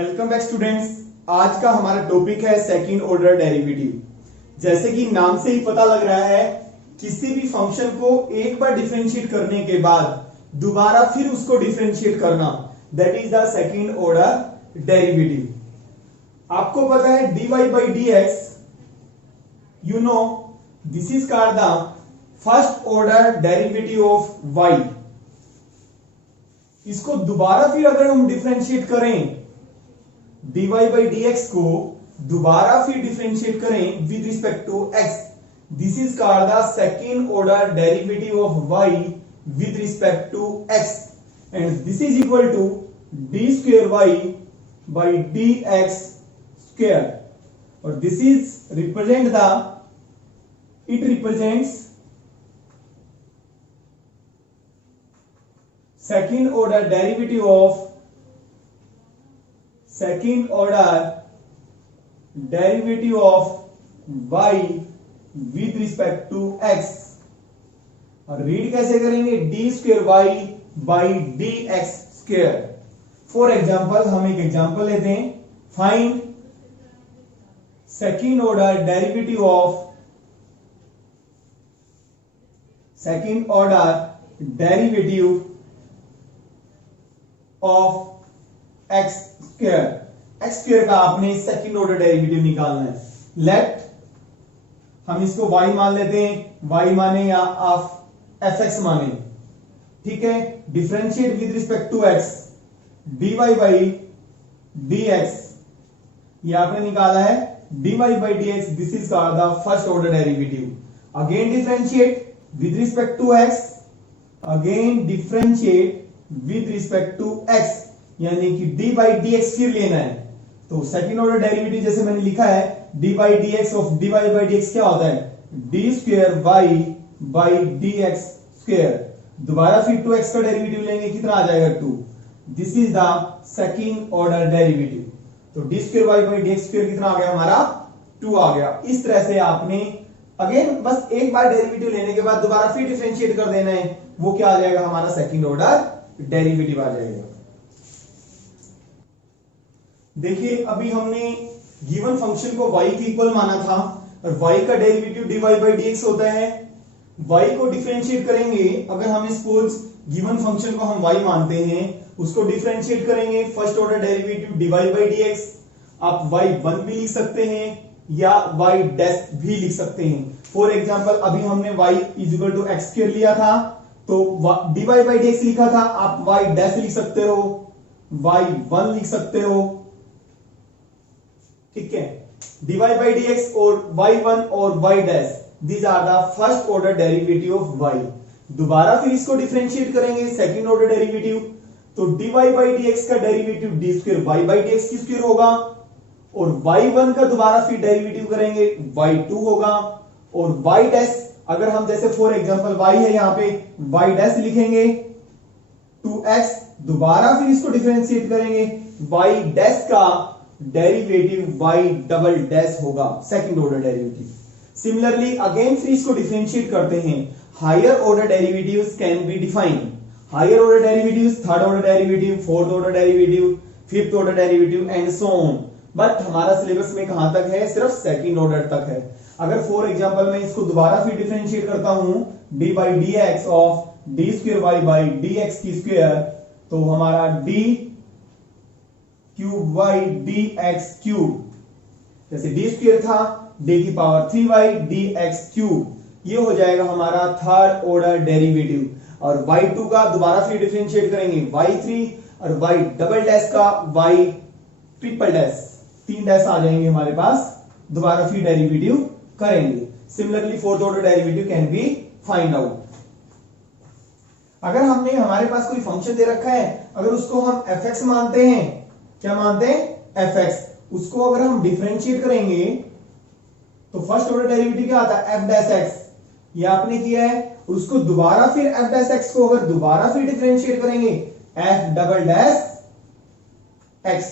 Welcome back students. आज का हमारा टॉपिक है सेकंड ऑर्डर डेरिवेटिव। जैसे कि नाम से ही पता लग रहा है, किसी भी फंक्शन को एक बार डिफरेंशिएट करने के बाद दोबारा फिर उसको डिफरेंशिएट करना, that is the second order derivative. आपको पता है dy by dx, you know this is called the first order derivative of y। इसको दोबारा फिर अगर हम डिफरेंशिएट करें, dy by dx को दोबारा फिर डिफरेंशिएट करें with respect to x, this is called the second order derivative of y with respect to x, and this is equal to d square y by dx square. और this is it represents second order derivative of y with respect to x। और read कैसे करेंगे, d square y by dx square. For example हम एक example लेते हैं, find second order derivative of x square का आपने सेकंड ऑर्डर डेरिवेटिव निकालना है। लेट हम इसको y मान लेते हैं, y माने या आप fx माने, ठीक है। Differentiate with respect to x, dy by dx, ये आपने निकाला है dy by dx, this is called the first order derivative. Again differentiate with respect to x, again differentiate with respect to x, यानी कि d by dx फिर लेना है। तो सेकंड ऑर्डर डेरिवेटिव जैसे मैंने लिखा है, d by dx of dy by dx क्या होता है, d square y by dx square. दोबारा फिर 2x का डेरिवेटिव लेंगे, कितना आ जाएगा 2, this is the second order derivative. तो d square y by dx square कितना आ गया हमारा, 2 आ गया। इस तरह से आपने अगेन बस एक बार डेरिवेटिव लेने के बाद दोबारा फिर डिफरेंशिएट कर देना है, वो क्या आ जाएगा हमारा सेकंड ऑर्डर डेरिवेटिव आ जाएगा। देखिए अभी हमने गिवन फंक्शन को y के इक्वल माना था, और y का डेरिवेटिव dy by dx होता है। y को डिफरेंशिएट करेंगे, अगर हम सपोज गिवन फंक्शन को हम y मानते हैं, उसको डिफरेंशिएट करेंगे first order derivative dy by dx। आप y1 भी लिख सकते हैं या y डैश भी लिख सकते हैं। फॉर एग्जांपल अभी हमने y is equal to x square लिया था, तो dy by dx लिखा था, आप y डैश लिख सकते हो, y1 लिख सकते हो, ठीक है। dy by dx और y1 और y dash, these are the first order derivative of y। दोबारा फिर इसको डिफरेंशिएट करेंगे सेकंड ऑर्डर डेरिवेटिव, तो dy by dx का derivative d square y by dx की स्क्वायर होगा, और y1 का दोबारा फिर डेरिवेटिव करेंगे y2 होगा, और y डैश अगर हम जैसे फॉर एग्जांपल y है यहाँ पे, y डैश लिखेंगे 2x, दोबारा फिर इसको डिफरेंशिएट करेंगे, y डैश का डेरिवेटिव y डबल डैश होगा, second order derivative. Similarly again फिर इसको डिफरेंशिएट करते हैं, higher order derivatives can be defined, higher order derivatives, third order derivative, fourth order derivative, fifth order derivative and so on. But हमारा syllabus में कहां तक है, सिर्फ सेकंड ऑर्डर तक है। अगर फॉर एग्जांपल मैं इसको दोबारा फिर डिफरेंशिएट करता हूं, d by dx of d square y by dx की स्क्वायर, तो हमारा d cube y dx cube, जैसे d स्क्वायर था d की पावर 3y dx क्यूब, ये हो जाएगा हमारा थर्ड ऑर्डर डेरिवेटिव। और y2 का दोबारा फिर डिफरेंशिएट करेंगे y3, और y डबल डैश का y ट्रिपल डैश, 3 डैश आ जाएंगे हमारे पास, दोबारा फिर डेरिवेटिव करेंगे। Similarly fourth order derivative can be find out. अगर हमने हमारे पास कोई फंक्शन दे रखा है, अगर उसको हम fx मानते हैं, क्या मानते हैं fx, उसको अगर हम डिफरेंशिएट करेंगे तो फर्स्ट ऑर्डर डेरिवेटिव क्या आता है, f डैश x, ये आपने किया है। उसको दोबारा फिर f डैश x को अगर दोबारा फिर डिफरेंशिएट करेंगे, f डबल डैश x,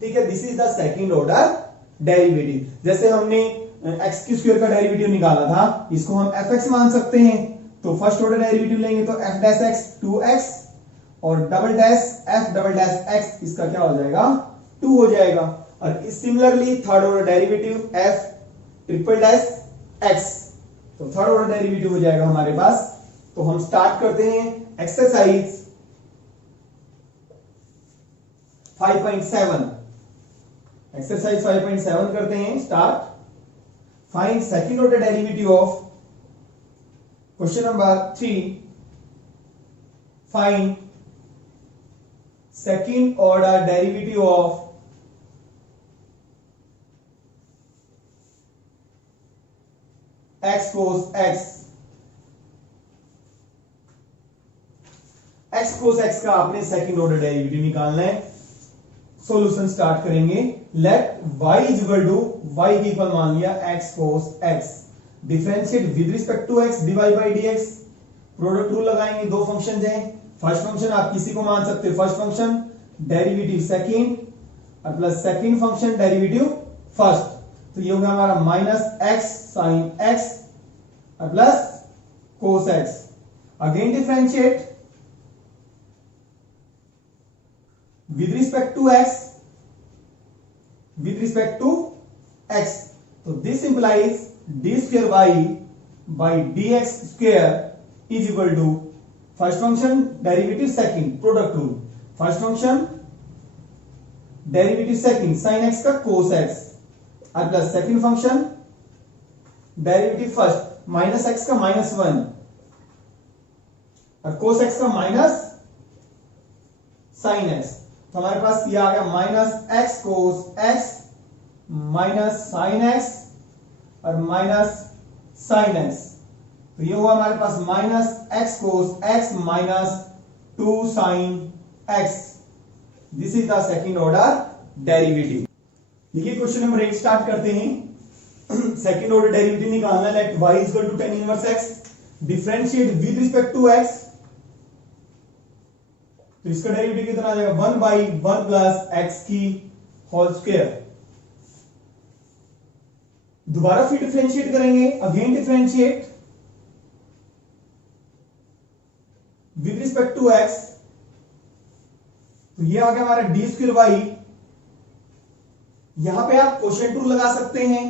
ठीक है। This is the second order derivative. जैसे हमने x की स्क्वायर का डेरिवेटिव निकाला था, इसको हम fx मान सकते हैं, तो फर्स्ट ऑर्डर डेरिवेटिव लेंगे तो f डैश x 2x, और double dash F double dash x इसका क्या हो जाएगा 2 हो जाएगा। और similarly third order derivative F triple dash x, तो थर्ड ऑर्डर डेरिवेटिव हो जाएगा हमारे पास। तो हम स्टार्ट करते हैं एक्सरसाइज 5.7। एक्सरसाइज 5.7 करते हैं start. Find second order derivative of question number 3। Find second order derivative of x cos x। x cos x का आपने सेकंड ऑर्डर डेरिवेटिव निकालना है। सॉल्यूशन स्टार्ट करेंगे। Let y is equal to y की equal मान लिया x cos x, differentiate with respect to x dy by dx। Product rule लगाएंगे, दो फंक्शन हैं। फर्स्ट फंक्शन आप किसी को मान सकते हो, फर्स्ट फंक्शन डेरिवेटिव सेकंड और plus second function derivative first. तो ये हो गया हमारा माइनस x sin x और plus cos x। Again differentiate with respect to x, with respect to x, so this implies d square y by dx square is equal to first function derivative second product rule, first function derivative second sin x का cos x और plus second function derivative first minus x का -1 और cos x का minus sin x। तो हमारे पास ये आ गया minus x cos x minus sin x और माइनस sin x। तो ये हुआ हमारे पास minus x cos x minus 2 sin x। This is the second order derivative. देखिए क्वेश्चन नंबर 8 स्टार्ट करते हैं। सेकंड ऑर्डर डेरिवेटिव निकालना है। Let y is equal to tan inverse x, differentiate with respect to x। तो इसका derivative कितना आ जाएगा 1 by 1 plus x की होल स्क्वायर। दोबारा फिर डिफरेंशिएट करेंगे, again differentiate with respect to x। तो ये आ गया हमारा डी स्क्वायर वाई। यहां पे आप क्वोशिएंट रूल लगा सकते हैं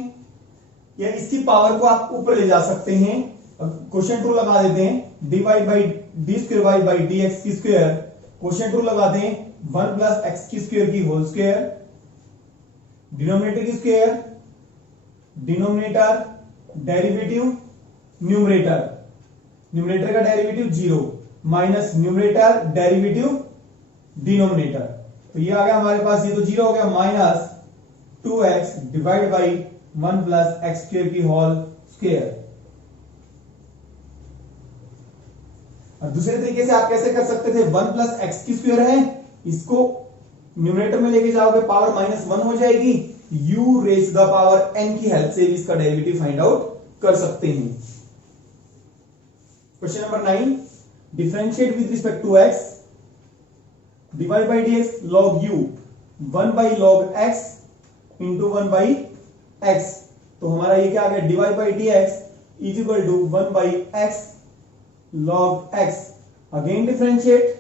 या इसकी पावर को आप ऊपर ले जा सकते हैं। क्वोशिएंट रूल लगा देते हैं, D Y by D square Y by D x की स्क्वायर। क्वोशिएंट रूल लगाते हैं 1 प्लस एक्स की स्क्वायर की होल स्क्वायर, डिनोमिनेटर की square, denominator derivative numerator, numerator का derivative 0 minus numerator derivative denominator. तो ये आ गया हमारे पास, ये तो 0 हो गया, minus 2x divide by 1 plus x square की होल स्क्वायर। और दूसरे तरीके से आप कैसे कर सकते थे, 1 प्लस एक्स की स्क्वायर है, इसको न्यूमरेटर में लेके जाओगे पावर -1 हो जाएगी। u raise the power n की हेल्प से इसका डेरिवेटिव फाइंड आउट कर सकते हैं। Question number 9, differentiate with respect to x, divide by dx log u 1 by log x into 1 by x। तो हमारा ये क्या आ गया, divide by dx is equal to 1 by x log x। Again differentiate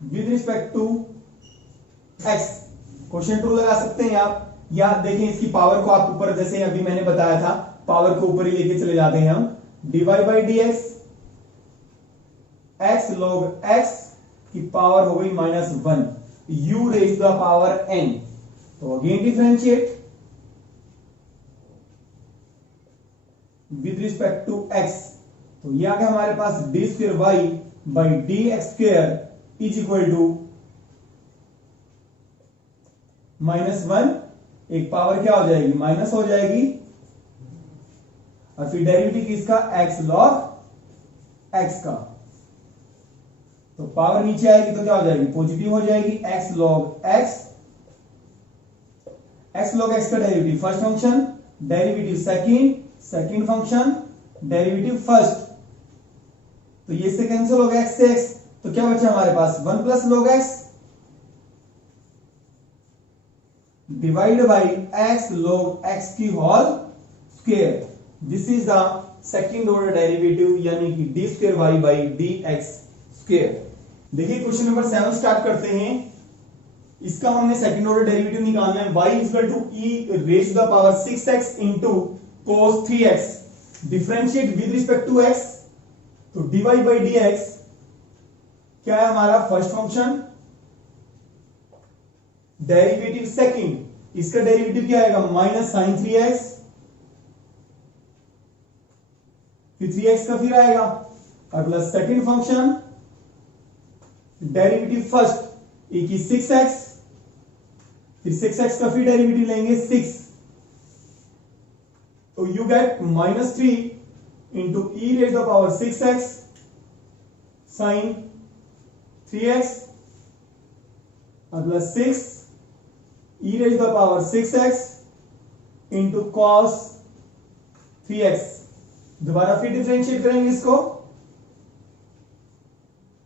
with respect to x। Question rule लगा सकते हैं आप, या देखें इसकी पावर को आप ऊपर, जैसे अभी मैंने बताया था, पावर को ऊपर ही लेके चले जाते हैं हम। Divide by dx x log x की पावर हो गई -1, u raise the power n। तो again differentiate with respect to x। तो ये आ गया हमारे पास D square Y by D x square is equal to -1, एक पावर क्या हो जाएगी, माइनस हो जाएगी, और फिर डेरिवेटिव किसका, x log x का। तो पावर नीचे आएगी तो क्या हो जाएगी, पॉजिटिव हो जाएगी, x log x। x log x का derivative first function, derivative second function, derivative first. तो ये से कैंसिल हो गया x से x, तो क्या बचा हमारे पास 1 plus log x divide by x log x की whole square. This is the second order derivative यानी कि d square Y by D x square. देखिए क्वेश्चन नंबर 7 स्टार्ट करते हैं। इसका हमने सेकंड ऑर्डर डेरिवेटिव निकालना है। y equal to e raise the power 6x into cos 3x differentiate with respect to x, तो dy बाई dx क्या है हमारा फर्स्ट फंक्शन, डेरिवेटिव सेकंड, इसका डेरिवेटिव क्या आएगा माइनस साइन 3x, फिर 3x का फिर आएगा और plus second function derivative first e की 6x, फिर 6x का फिर डेरिवेटिव लेंगे 6, तो you get minus 3 into E raise the power 6x sine 3x और plus 6 e raise the power 6x into cos 3x। दोबारा फिर डिफरेंशिएट करेंगे, इसको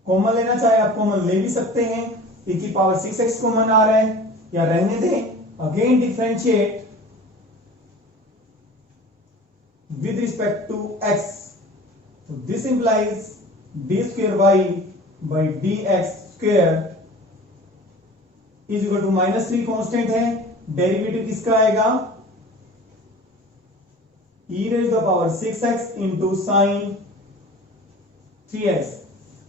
कॉमन लेना चाहे आप कॉमन ले भी सकते हैं, e की पावर 6x कॉमन आ रहा है या रहने दें। Again differentiate with respect to x, तो this implies D square Y by D x square is equal to minus 3 constant है, डेरिवेटिव किसका आएगा e raise the power 6x into sine 3x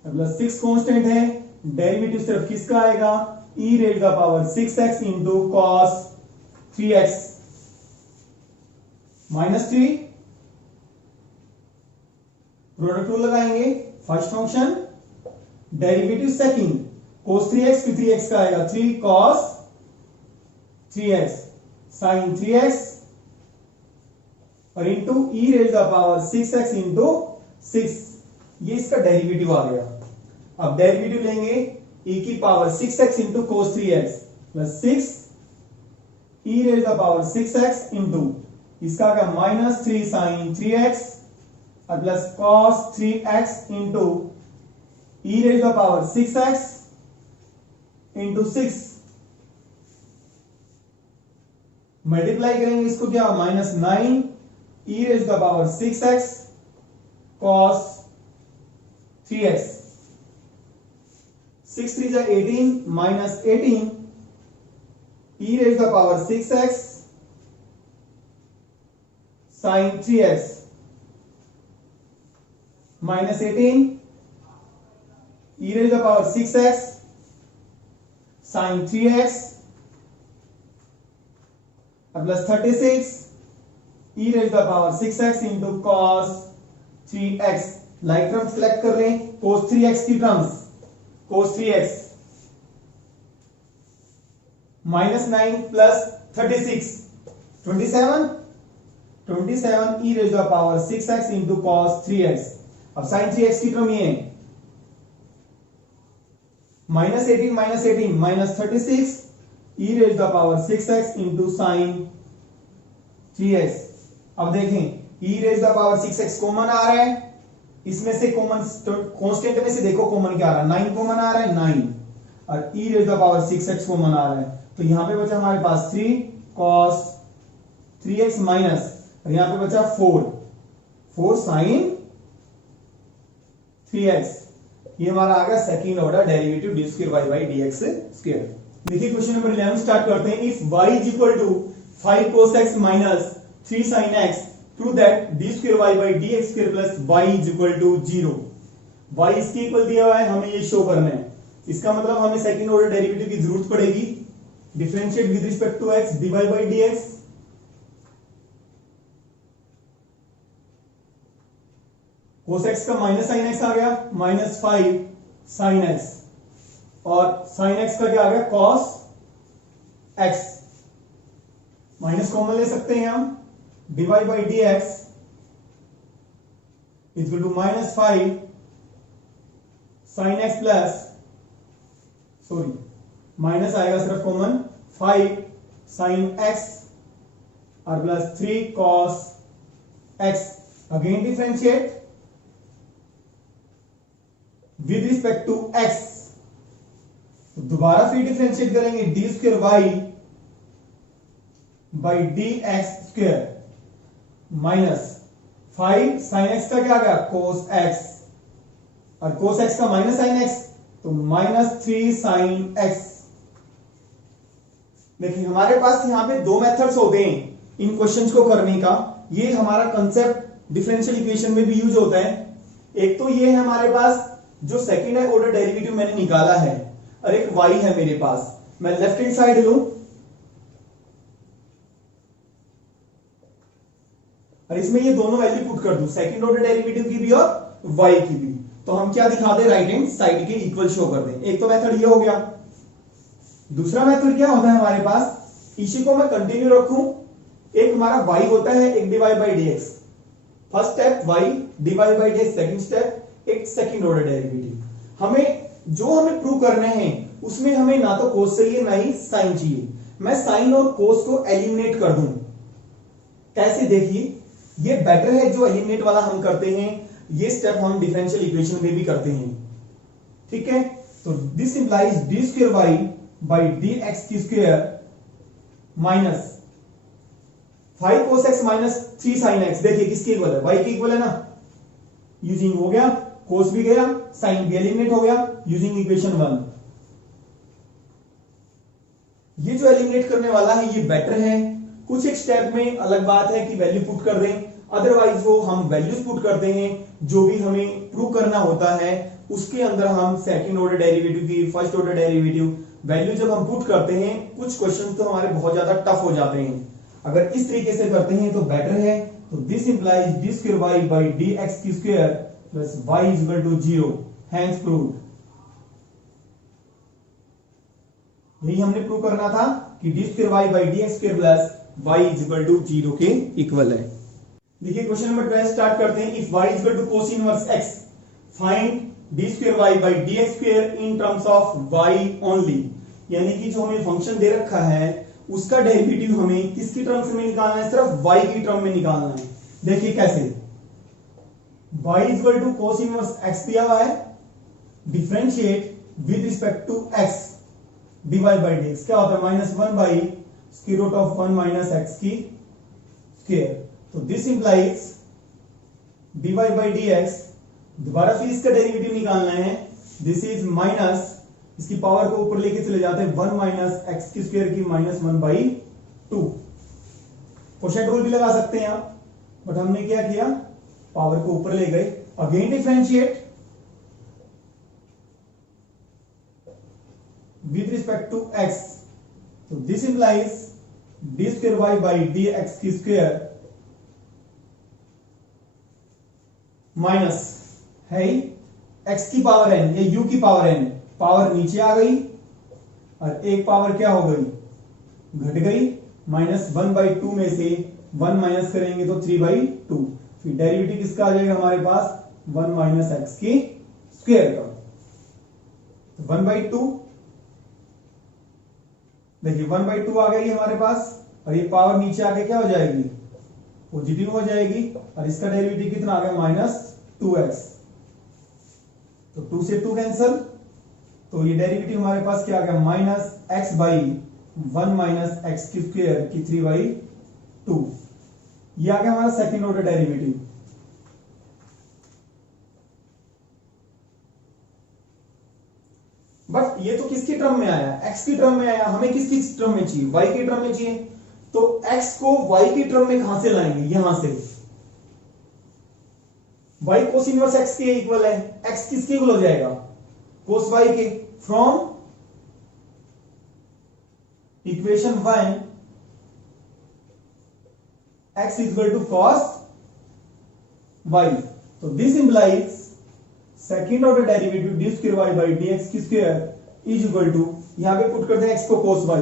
plus 6 constant है, derivative सिर्फ किसका आएगा e raise the power 6x into cos 3x minus 3, product rule लगाएंगे, first function derivative second cos 3x की 3x का आएगा 3 cos 3x sin 3x और into e raise the power 6x into 6, ये इसका डेरिवेटिव आ गया। अब डेरिवेटिव लेंगे e की power 6x into cos 3x plus 6 e raise the power 6x into इसका क्या माइनस 3 साइन 3x और plus cos 3x into e raise the power 6x into 6, multiply करेंगे इसको क्या minus 9 e raise the power 6x cos 3x, 6 3 जा 18 minus 18 e raise the power 6x sin 3x minus 18 e raise the power 6x sin 3x plus 36 e raise the power 6x into cos 3x। Like terms select कर लें, cos 3x की terms cos 3x minus 9 plus 36 27 e raise the power 6x into cos 3x। अब sin 3x की term ये है minus 18 minus 36 e raise the power 6x into sine 3x। अब देखें e raise the power 6x common आ रहा है, इसमें से कॉमन कांस्टेंट में से देखो कॉमन क्या आ रहा है 9 कॉमन आ रहा है 9 और e raise the power 6x common आ रहा है, तो यहां पे बचा हमारे पास 3 cos 3x माइनस और यहां पे बचा 4 sin 3x। ये हमारा आ गया second order derivative d square Y by D x square. देखिए क्वेश्चन नंबर 11 स्टार्ट करते हैं। If y is equal to 5 cos x minus 3 sin x, prove that d square Y by D x square plus y is equal to 0। y इसके इक्वल दिया हुआ है, हमें ये शो करना है। इसका मतलब हमें सेकंड ऑर्डर डेरिवेटिव की जरूरत पड़ेगी। Differentiate with respect to x dy by dx, cos x का माइनस साइन x आ गया माइनस 5 sin x और sin x का क्या आ गया cos x, माइनस कॉमन ले सकते हैं हम, dy by dx equal to minus 5 sin x plus minus आएगा सिर्फ कॉमन 5 sin x और plus 3 cos x। Again differentiate with respect to x, तो दोबारा फिर डिफरेंशिएट करेंगे d square Y by D x square minus 5 sine x का क्या आ गया कोस एक्स, और कोस एक्स का माइनस साइन एक्स, तो -3 साइन एक्स। देखिए हमारे पास यहां पे दो मेथड्स होते हैं इन क्वेश्चंस को करने का। ये हमारा कंसेप्ट डिफरेंशियल इक्वेशन में भी यूज होता है। एक तो ये है हमारे पास जो सेकंड ऑर्डर डेरिवेटिव मैंने निकाला है, और एक y है मेरे पास। मैं लेफ्ट हैंड साइड लूं और इसमें ये दोनों वैल्यू पुट कर दूं, सेकंड ऑर्डर डेरिवेटिव की भी और y की भी। तो हम क्या दिखा दें, राइट हैंड साइड के इक्वल शो कर दें। एक तो मेथड ये हो गया। दूसरा मेथड क्या होता है हमारे पास, इसी को मैं कंटिन्यू रखूं। एक हमारा y होता है, एक dy by dx। First step y, dy by dx। Second step एक सेकंड ऑर्डर डेरिवेटिव। हमें प्रूव करने हैं उसमें हमें ना तो कोस चाहिए ना ही साइन चाहिए। मैं साइन और कोस को एलिमिनेट कर दूं। कैसे, देखिए ये बेटर है जो एलिमिनेट वाला हम करते हैं। ये स्टेप हम डिफरेंशियल इक्वेशन में भी करते हैं, ठीक है। तो this implies D square Y by D x की square minus 5 cos x minus 3 sin x। देखिए किसके इक्वल है, y के इक्वल है ना। यूजिंग हो गया, कोस भी गया, साइन भी एलिमिनेट हो गया यूजिंग इक्वेशन 1। ये जो एलिमिनेट करने वाला है ये बेटर है। कुछ एक स्टेप में अलग बात है कि वैल्यू पुट कर दें, अदरवाइज वो हम वैल्यूज पुट करते हैं जो भी हमें प्रूव करना होता है। उसके अंदर हम सेकंड ऑर्डर डेरिवेटिव की, फर्स्ट ऑर्डर डेरिवेटिव वैल्यू जब हम पुट करते हैं, कुछ क्वेश्चन तो हमारे बहुत ज्यादा टफ हो जाते हैं। अगर इस तरीके से करते हैं तो बेटर है। तो this implies D square Y by D x की square plus y is equal to 0, hence proved. यही हमने प्रूव करना था कि d square Y by D x square plus y is equal to 0 के इक्वल है। देखिए क्वेश्चन नंबर 12 स्टार्ट करते हैं। If y is equal to cos inverse x, find d square Y by D x square in terms of y only. यानी कि जो हमें फंक्शन दे रखा है उसका डेरिवेटिव हमें किसकी टर्म्स में निकालना है, सिर्फ y की टर्म में निकालना है। देखिए कैसे, y is equal to cos inverse x दिया हुआ है, differentiate with respect to x dy by dx क्या होता है, -1 by square root of 1 minus x की स्क्वायर। तो this implies dy by dx, दोबारा फिर इसका डेरिवेटिव निकालना है। दिस इज माइनस, इसकी पावर को ऊपर लेके चले जाते हैं, 1 माइनस एक्स की स्क्वायर की -1 बाई 2। कोशेंट रूल भी लगा सकते हैं आप, बट हमने क्या किया, पावर को ऊपर ले गए। Again differentiate with respect to x। तो this implies D square Y by D x की स्क्वायर माइनस है x की पावर n, ये u की पावर n। पावर नीचे आ गई और एक पावर क्या हो गई, घट गई। -1/2 में से 1 माइनस करेंगे तो 3/2। फिर डेरिवेटिव किसका आ जाएगा हमारे पास, 1 माइनस एक्स की स्क्वायर का। तो 1/2, देखिए 1/2 आ गई हमारे पास, और ये पावर नीचे आके क्या हो जाएगी, पॉजिटिव हो जाएगी। और इसका डेरिवेटिव कितना आ गया, -2x। तो 2 से 2 कैंसल, तो ये डेरिवेटिव हमारे पास क्या आ गया, -x बाई 1 माइनस एक्स की स्क्वायर की 3/2। ये आ गया हमारा सेकंड ऑर्डर डेरिवेटिव। बट ये तो किसकी टर्म में आया, x की टर्म में आया। हमें किसकी टर्म में चाहिए, y की टर्म में चाहिए। तो x को y की टर्म में कहां से लाएंगे, यहां से। y कोस इनवर्स x के इक्वल है, x किसके इक्वल हो जाएगा, कोस y के। From equation 1 x is equal to cos y। तो this implies second order derivative d square Y by D x की स्क्वायर इज इक्वल टू, यहां पे पुट करते हैं x को कोस y,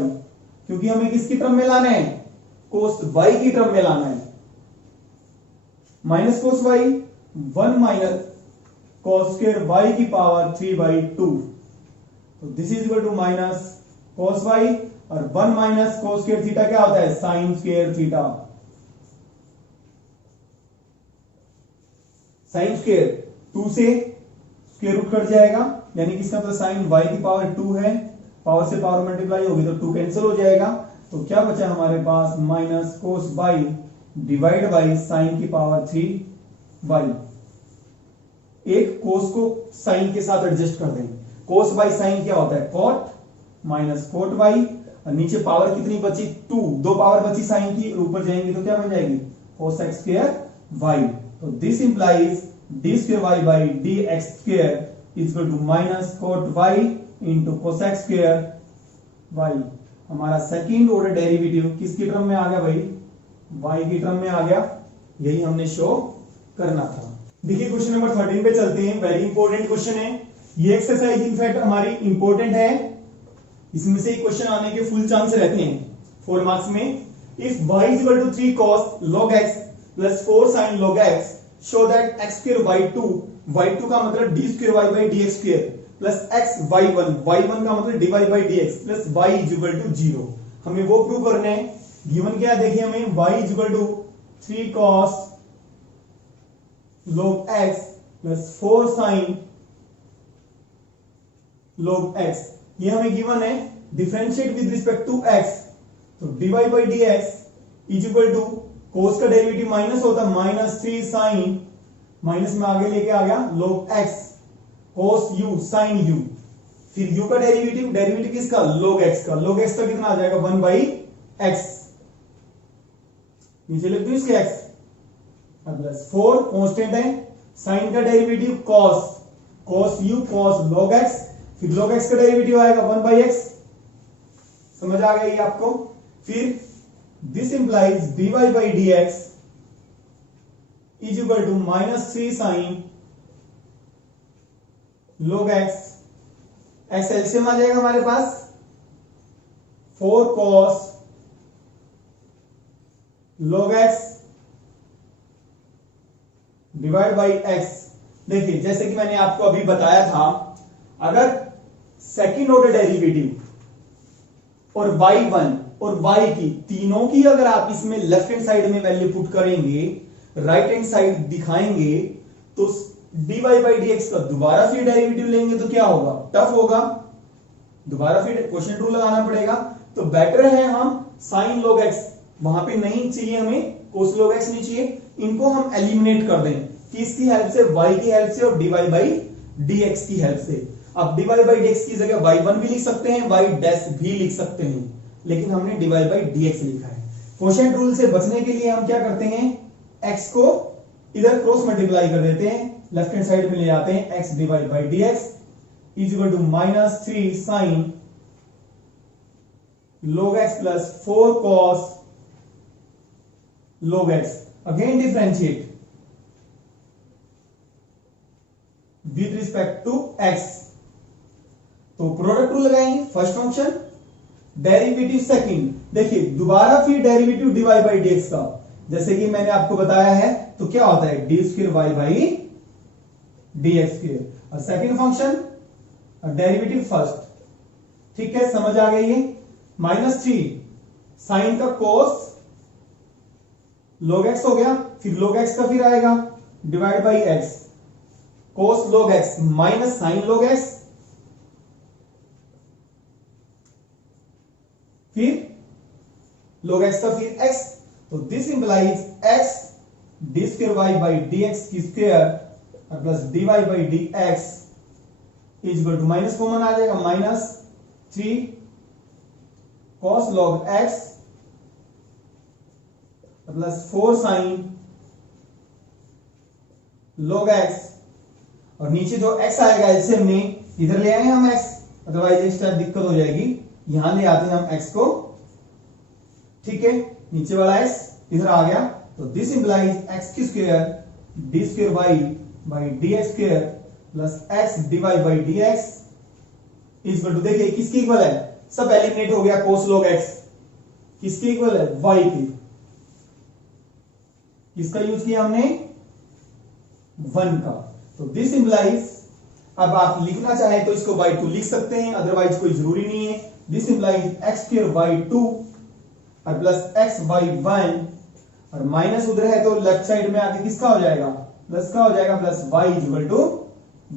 क्योंकि हमें किसकी टर्म में लाना है, कोस y की टर्म में लाना है। Minus cos y, 1 minus cos square y की पावर 3/2। तो this is equal to minus cos y, और 1 माइनस कोस स्क्वायर थीटा क्या होता है, sine square theta. Sine square 2 से स्क्वायर रूट कट जाएगा, यानी कि इसका मतलब साइन y की पावर 2 है, पावर से पावर मल्टीप्लाई होगी तो 2 कैंसिल हो जाएगा। तो क्या बचा हमारे पास, minus cos y divide by sine की पावर 3 वाई, एक कोस को साइन के साथ एडजस्ट कर दें। कोस बाई साइन क्या होता है, कॉट माइनस कोट वाई, और नीचे पावर कितनी बची, 2, 2 पावर बची साइन की, ऊपर जाएंगे तो क्या बन जाएगी, कोस एक्स स्क्वायर वाई। तो this implies D square Y by D x square equal to minus cot y into cos x square y. हमारा सेकंड ऑर्डर डेरिवेटिव किसकी टर्म में आ गया भाई, वाई की टर्म में आ गया। यही हमने शो करना था। देखिए क्वेश्चन नंबर 13 पे चलते हैं। वेरी इंपॉर्टेंट क्वेश्चन है ये। एक्सरसाइज इनफैक्ट हमारी इंपॉर्टेंट है, इसमें से क्वेश्चन आने के फुल चांस रहते हैं 4 मार्क्स में। If y equal to 3 cos log x plus 4 sin log x show that x square y2 का मतलब d square y by dx square plus x y1 का मतलब dy by dx plus y equal to 0। हमें वो prove करना है। Given क्या है देखिए हमें, y equal to 3 cos log x plus 4 sin log x, ये हमें गिवन है। Differentiate with respect to x, तो dy by dx is equal to cos का डेरिवेटिव माइनस होता है -3 sin, माइनस में आगे लेके आ गया log x cos u sin u, फिर u का डेरिवेटिव किसका, log x का। log x का कितना आ जाएगा 1 बाई x, नीचे लिख दो इसके x, प्लस 4 कांस्टेंट है। sin का derivative cos u cos log x, फिर log x का डेरिवेटिव आएगा 1 बाई x। समझ आ गई आपको। फिर this implies dy by dx is equal to -3 sin log x, x LCM आ जाएगा हमारे पास 4 cos log x divide by x। देखिए जैसे कि मैंने आपको अभी बताया था, अगर सेकंड ऑर्डर डेरिवेटिव और y1 और y की तीनों की अगर आप इसमें लेफ्ट हैंड साइड में वैल्यू पुट करेंगे, राइट हैंड साइड दिखाएंगे, तो dy बाई dx का दोबारा फिर डेरिवेटिव लेंगे तो क्या होगा, टफ होगा, दोबारा फिर क्वेश्चन रूल लगाना पड़ेगा। तो बेटर है हम sin log x, वहां पे नहीं चाहिए हमें, cos log x नहीं चाहिए, इनको हम एलिमिनेट कर दें किसकी हेल्प से, y की हेल्प से और dy बाई dx की हेल्प से। अब dy बाई dx की जगह y1 भी लिख सकते हैं, y डैश भी लिख सकते हैं, लेकिन हमने dy बाई dx लिखा है। क्वोशिएंट रूल से बचने के लिए हम क्या करते हैं, x को इधर क्रॉस मल्टीप्लाई कर देते हैं, लेफ्ट हैंड साइड में ले जाते हैं, x divide by dx is equal to -3 sin log x plus 4 cos log x। Again differentiate with respect to x, तो प्रोडक्ट रूल लगाएंगे फर्स्ट फंक्शन, डेरिवेटिव सेकंड। देखिए दोबारा फिर डेरिवेटिव dy बाई dx का, जैसे कि मैंने आपको बताया है, तो क्या होता है d square y by dx square, और सेकंड फंक्शन डेरिवेटिव फर्स्ट। ठीक है, समझ आ गई है। -3 साइन का cos log x हो गया, फिर log x का फिर आएगा divide by x, cos log x minus sine log x, फिर log x का फिर x। तो this implies x d square y by dx की square plus dy by dx is equal to, minus common आ जाएगा, -3 cos log x plus 4 sin log x, और नीचे जो x आएगा एलसीएम में इधर ले आए हम x, अदरवाइज इस टाइप दिक्कत हो जाएगी, यहां ले आते हैं हम x को। ठीक है, नीचे वाला x इधर आ गया, तो दिस इंप्लाइज x की square d square y by dx square plus x divide by dx is equal to, देखिए किसकी इक्वल है, सब एलिमिनेट हो गया, cos log x किसकी इक्वल है, y की। किसका यूज किया हमने, 1 का। तो दिस इंप्लाइज, अब आप लिखना चाहे तो इसको y2 लिख सकते हैं, अदरवाइज कोई जरूरी नहीं है। This implies x square y2 और प्लस x y1, और माइनस उधर है तो लेफ्ट साइड में आके किसका हो जाएगा, प्लस का हो जाएगा, प्लस y इक्वल टू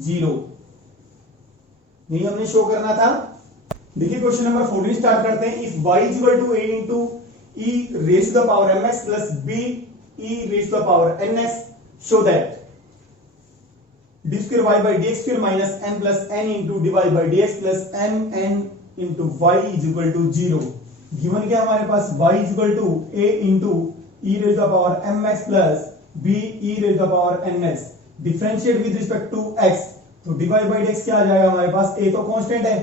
0। यही हमने शो करना था। देखिए क्वेश्चन नंबर 14 स्टार्ट करते हैं। If y equal to a into e raise to the power mx plus b e raise to the power nx show that d square Y by D x square minus M plus n into d Y by D x plus M N into y is equal to 0। Given क्या हमारे पास y is equal to a into E raise the power M x plus b E raise the power N x. Differentiate with respect to x, तो dy by D x क्या आ जाएगा हमारे पास, a तो constant है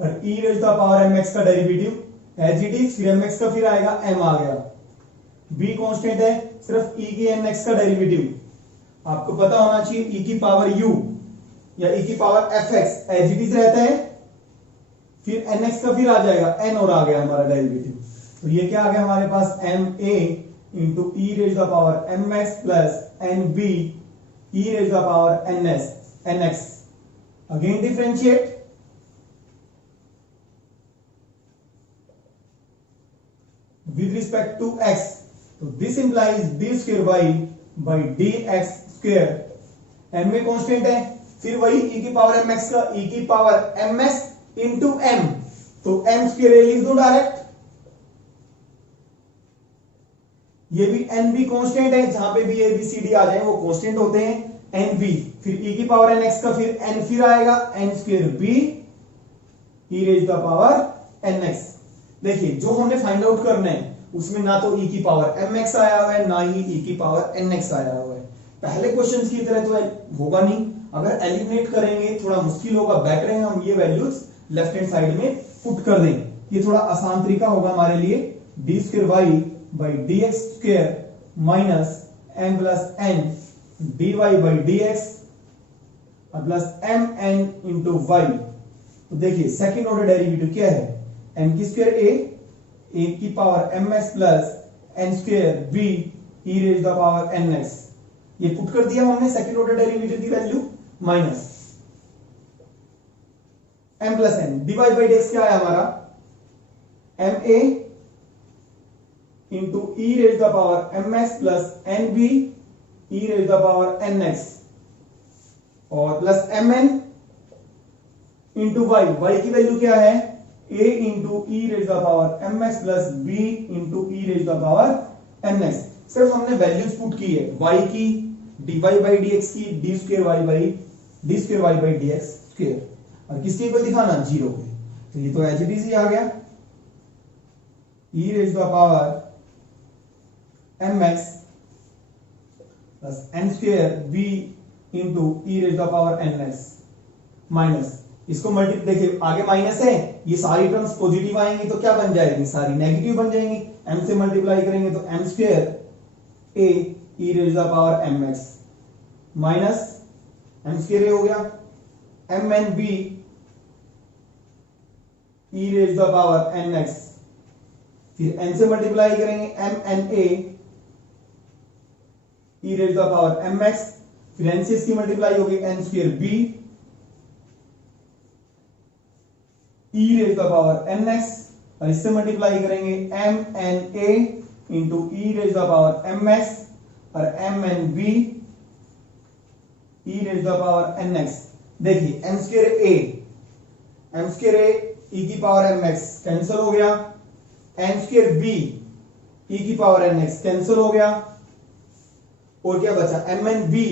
और e raise the power M x का derivative as it is, फिर एम एक्स का फिर आएगा m आ गया, b कांस्टेंट है, सिर्फ e की एन एक्स का डेरिवेटिव आपको पता होना चाहिए, e की पावर u या e की power fx as it is रहता है, फिर nx का फिर आ जाएगा n और आ गया हमारा डेरिवेटिव। तो ये क्या आ गया हमारे पास, ma into E raise the power M x plus N B E raise the power N x. Again differentiate, with respect to x, तो this implies D square Y by D x square, m में constant है, फिर वही e की power M x का e की power M x into m, तो m square लिख दो डायरेक्ट, ये भी n भी कांस्टेंट है, जहां पे भी a b c d आ जाए वो कांस्टेंट होते हैं, n b, फिर e की पावर n x का फिर n फिर आएगा n square b e raise the power n x। देखिए जो हमने फाइंड आउट करना है उसमें ना तो e की पावर mx आया हुआ है ना ही e की पावर nx आया हुआ है। पहले क्वेश्चंस की तरह तो होगा नहीं, अगर एलिमिनेट करेंगे थोड़ा मुश्किल होगा, बेटर है हम ये वैल्यूज लेफ्ट हैंड साइड में पुट कर दें, ये थोड़ा आसान तरीका होगा हमारे लिए। D square Y by D x square minus M plus n d Y by D x plus M N into y. तो देखिए सेकेंड ऑर्डर डेरिवेटिव क्या है, एम की स्क्वायर ए की power M x plus N square B E raise the power N X, ये put कर दिया हमने सेकेंड ऑर्डर डेरिवेटिव की value, minus M plus N divide by X क्या है हमारा, M A into E raise the power M x plus N B E raise the power N x और plus M N into Y, Y की value क्या है, a into E raise the power M x plus b into E raise the power N x. सिर्फ हमने values put की है, y की dy by D x की d square Y by D x square, और किसके equal दिखाना, 0 के, तो ये तो एज इट इज ही आ गया, e raise the power M x plus N square b into E raise the power N x minus, इसको मल्टीप्लाई, देखिए आगे माइनस है, ये सारी टर्म्स पॉजिटिव आएंगी तो क्या बन जाएगी, सारी नेगेटिव बन जाएंगी, m से मल्टीप्लाई करेंगे तो m square a e raise the power M x minus m square a हो गया m n b e raise the power N x, फिर n से मल्टीप्लाई करेंगे m n a e raise the power M x, फिर n से इसकी multiply होगी n square b e raise the power N x, और इससे multiply करेंगे m n a into E raise the power M x और m n B E raise the power N x. देखिए m square a e की power M x cancel हो गया, M square B ई की power N x cancel हो गया, और क्या बचा, एम एन बी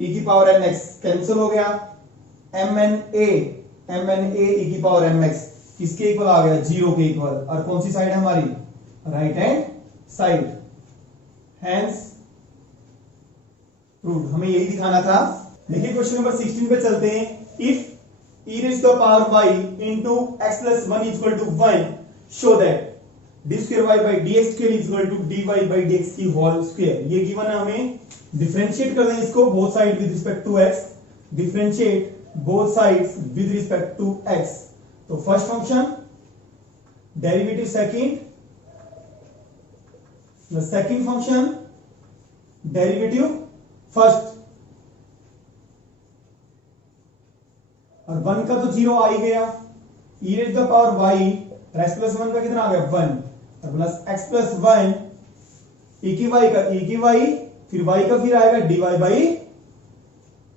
ई की पावर एन एक्स कैंसिल हो गया, एम एन ए ई की पावर एम एक्स किसके इक्वल आ गया, 0 के इक्वल, और कौन सी साइड है हमारी, right hand side, hence proved, हमें यही दिखाना था। देखिए क्वेश्चन नंबर 16 पे चलते हैं। If e raised to the power y into x plus 1 is equal to 1, show that d square y by dx square is equal to dy by dx की whole square. ये given है, हमें differentiate कर दें इसको both side with respect to x, differentiate both sides with respect to x। तो first function derivative second, the second function derivative first, और 1 का तो 0 आ ही गया, e raise the power y x plus 1 का कितना आ गया 1, और प्लस x प्लस 1 e की y का e की y, फिर y का फिर आएगा dy by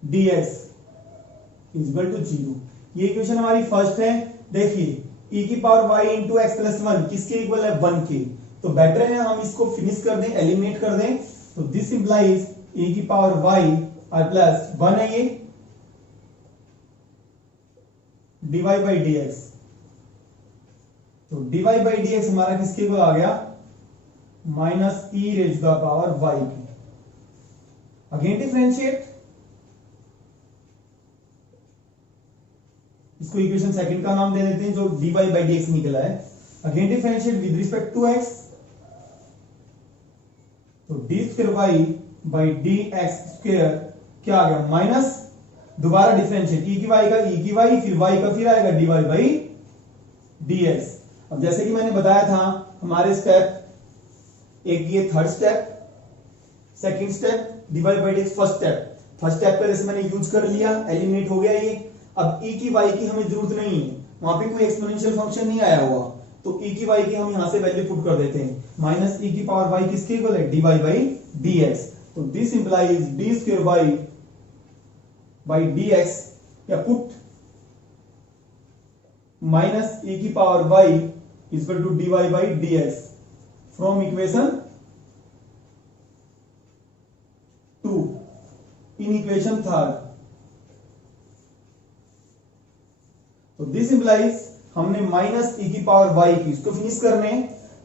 dx is equal to 0। ये इक्वेशन हमारी फर्स्ट है। देखिए e की power y into x plus 1 किसके इक्वल है 1 के, तो बेटर है हम इसको फिनिश कर दें, एलिमिनेट कर दें। तो दिस इंप्लाइज e की पावर y और प्लस 1 है ये dy बाई डी एक्स। तो dy बाई डी एक्स हमारा किसके को आ गया, minus e raise the power y की। अगेन डिफरेंशिएट, इसको इक्वेशन सेकंड का नाम दे देते हैं जो dy बाई डी एक्स निकला है। Again differentiate with respect to x, तो d square Y by D x square क्या आ गया, माइनस दोबारा डिफरेंशिएट ई की वाई का ई की वाई, फिर वाई का फिर आएगा d Y by D x. अब जैसे कि मैंने बताया था हमारे स्टेप, एक ये third step, second step, divide by D x first step. First step का जैसे मैंने यूज कर लिया, एलिमिनेट हो गया ये। अब ई की वाई की हमें जरूरत नहीं है, वहां पे कोई एक्सपोनेंशियल फंक्शन नहीं आया हुआ, तो ई की वाई की हम यहां से वैल्यू पुट कर देते हैं। माइनस ई की पावर वाई किसके इक्वल है, d Y by D x. तो this implies D square Y by D x, या पुट माइनस ई की power y equal to d Y by D x from equation 2 in equation third. तो this implies हमने minus e की power y की, इसको finish करने,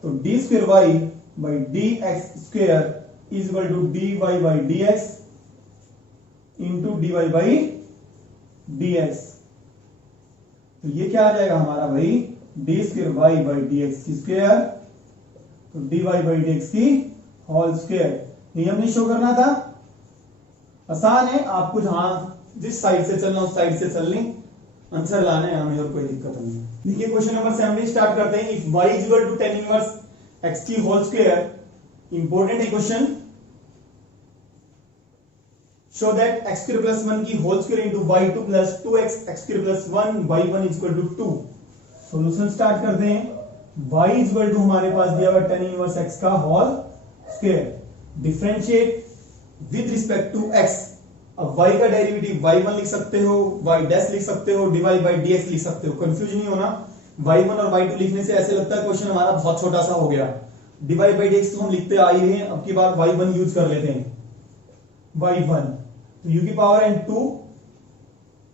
तो d square Y by D x square is equal to d Y by D x into d Y by D x. तो ये क्या आ जाएगा हमारा भाई, d square Y by D x की स्क्वायर, तो d Y by D x की होल स्क्वायर। ये हमने शो करना था, आसान है, आपको जहां जिस साइड से चलना उस साइड से चल लें, आंसर लाना है हमें और कोई दिक्कत नहीं है। देखिए क्वेश्चन नंबर 7 स्टार्ट करते हैं। If y is equal to tan inverse x की होल स्क्वायर, इंपॉर्टेंट है question. Show that x square plus 1 की whole square into y2 plus 2x x square plus 1 y1 is equal to 2। Solution start करते हैं। y is equal to हमारे पास दिया हुआ tan inverse x का whole square, differentiate with respect to x। अब y का derivative y1 लिख सकते हो, y डैश लिख सकते हो, dy बाई dx लिख सकते हो, कंफ्यूज नहीं होना। y1 और y2 लिखने से ऐसे लगता है क्वेश्चन हमारा बहुत छोटा सा हो गया। dy बाई dx तो हम लिखते आ ही रहे हैं, अब की बार y1 यूज कर लेते हैं। y1 तो u की power n 2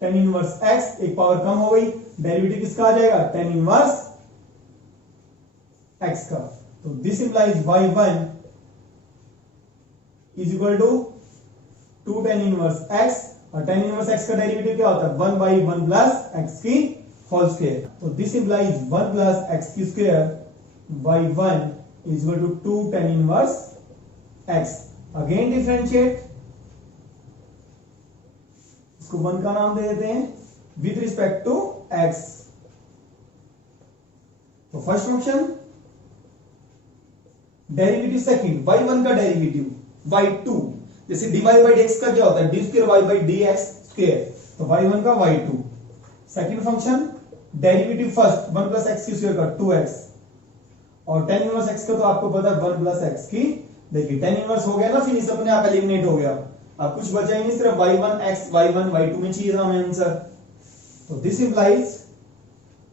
tan inverse x, एक पावर कम हो गई, डेरिवेटिव किसका आ जाएगा, tan इनवर्स x का। तो this implies y1 is equal to 2 tan inverse x, और tan इनवर्स x का डेरिवेटिव क्या होता है, 1 बाई 1 प्लस x की होल स्क्वायर। तो दिस इंप्लाइज 1 प्लस x की square by 1 is equal to 2 tan inverse x। Again differentiate, इसको 1 का नाम दे देते हैं विद रिस्पेक्ट टू x। तो first function derivative second, y1 का डेरिवेटिव y2, जैसे dy बाई dx का क्या होता है, d square Y by D x square, तो y1 का y2। Second function derivative first 1 plus x की स्क्वायर का 2x, और tan इनवर्स x का तो आपको पता है 1 प्लस एक्स की। देखिए tan इनवर्स हो गया ना, फिर इस अपने आप एलिमिनेट हो गया, अब कुछ बचा ही नहीं, सिर्फ y1 x y1 y2 में चाहिए था हमें आंसर। तो दिस इंप्लाइज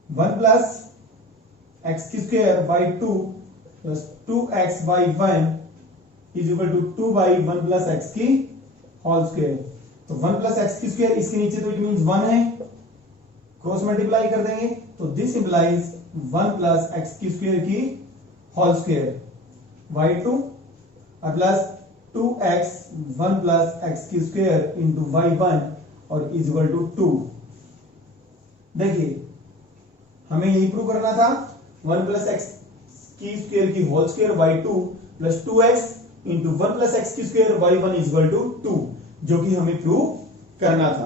1 प्लस एक्स की square y2 plus 2x y1 is equal to 2 by 1 plus x की होल स्क्वायर। तो 1 प्लस एक्स की स्क्वायर इसके नीचे तो इट मींस 1 है, क्रॉस मल्टीप्लाई कर देंगे, तो दिस इंप्लाइज 1 प्लस एक्स की स्क्वायर की होल स्क्वायर y2 और प्लस 2x 1 प्लस एक्स की स्क्वायर इंटू y1 और इज इक्वल टू 2। देखिए हमें यही प्रूव करना था, 1 प्लस एक्स की स्क्वायर की whole square y2 plus 2x into 1 plus x की square y1 is equal to 2, जो कि हमें प्रूव करना था।